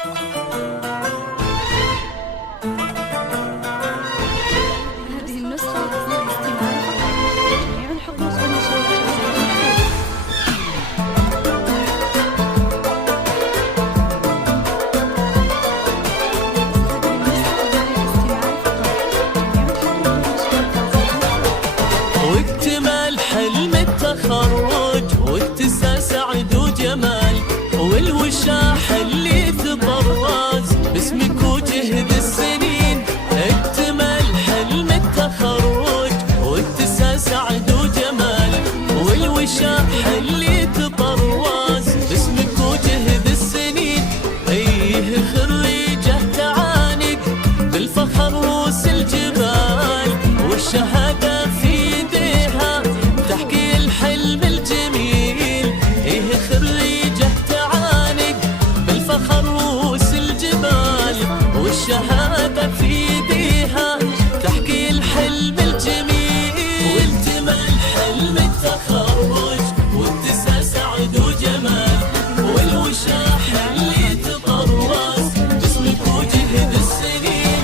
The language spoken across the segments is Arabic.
هذه النسخة للاستماع فقط. جميع الحقوق والنشر واكتمل حلم التخرج واتساع سعد وجمال، والوشاح اللي تطرز باسمك وجهد السنين. اكتمل حلم التخرج واتساع سعد وجمال، والوشاح اللي تطرز باسمك وجهد السنين. ايه خريجه تعانق بالفخر روس الجبال، والشهاده في ايديها تحكي الحلم الجميل. ايه خريجه تعانق بالفخر روس الجبال، والشهاده في ايديها تحكي الحلم الجميل. واكتمل حلم التخرج واتساع سعد وجمال، والوشاح اللي تطرز باسمك وجهد السنين.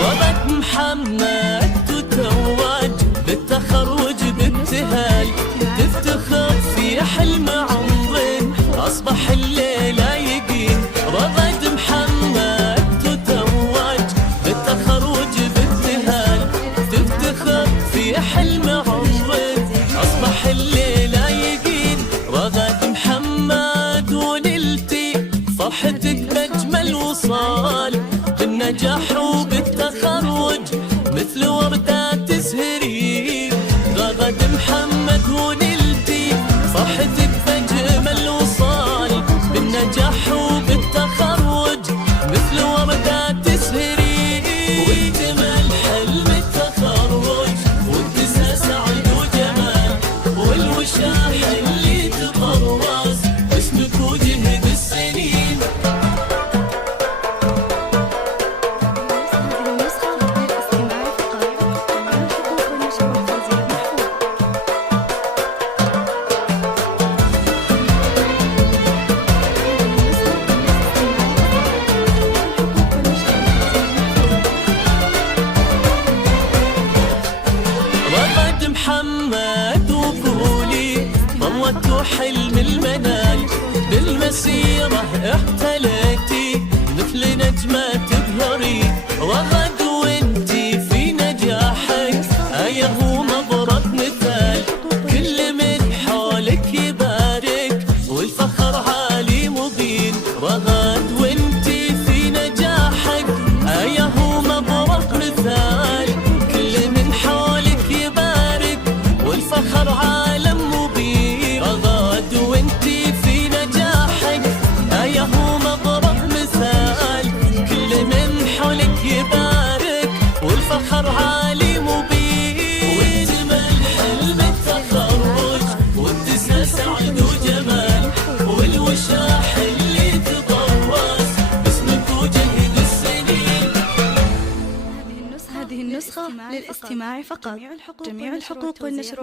رضت محمد تتوج بالتخرج بابتهال، تفتخر في حلم عمره أصبح الليلة يقين. رضت محمد تتوج بالتخرج بابتهال، تفتخر في حلم عمره أصبح الليلة يقين. رغد محمد ونلتي فرحتك بأجمل وصال، بالنجاح وبالتخرج مثل وردة تزهري. رغد محمد ونلتي فرحتك بأجمل وصال، بالنجاح وبالتخرج مثل وردة تزهري. واكتمل حلم التخرج واتساع سعد وجمال، والوشاح اللي تطرز باسمك وجهد السنين. رغد محمد وقولي ضوت حلم المنال، بالمسيرة احتليتي مثل نجمة تبهري. رغد وانتي في نجاحك آية ومضرب مثال، كل من حولك يبارك والفخر عالي مبين. رغد وانتي في نجاحك آية ومضرب مثال، كل من حولك يبارك والفخر عالم مبين. رغد وانتي في نجاحك آية ومضرب مثال، كل من حولك يبارك والفخر عالي مبين. واكتمل حلم التخرج واتساع سعد وجمال، والوشاح اللي تطرز باسمك وجهد السنين. هذه النسخة للاستماع فقط. جميع الحقوق والنشر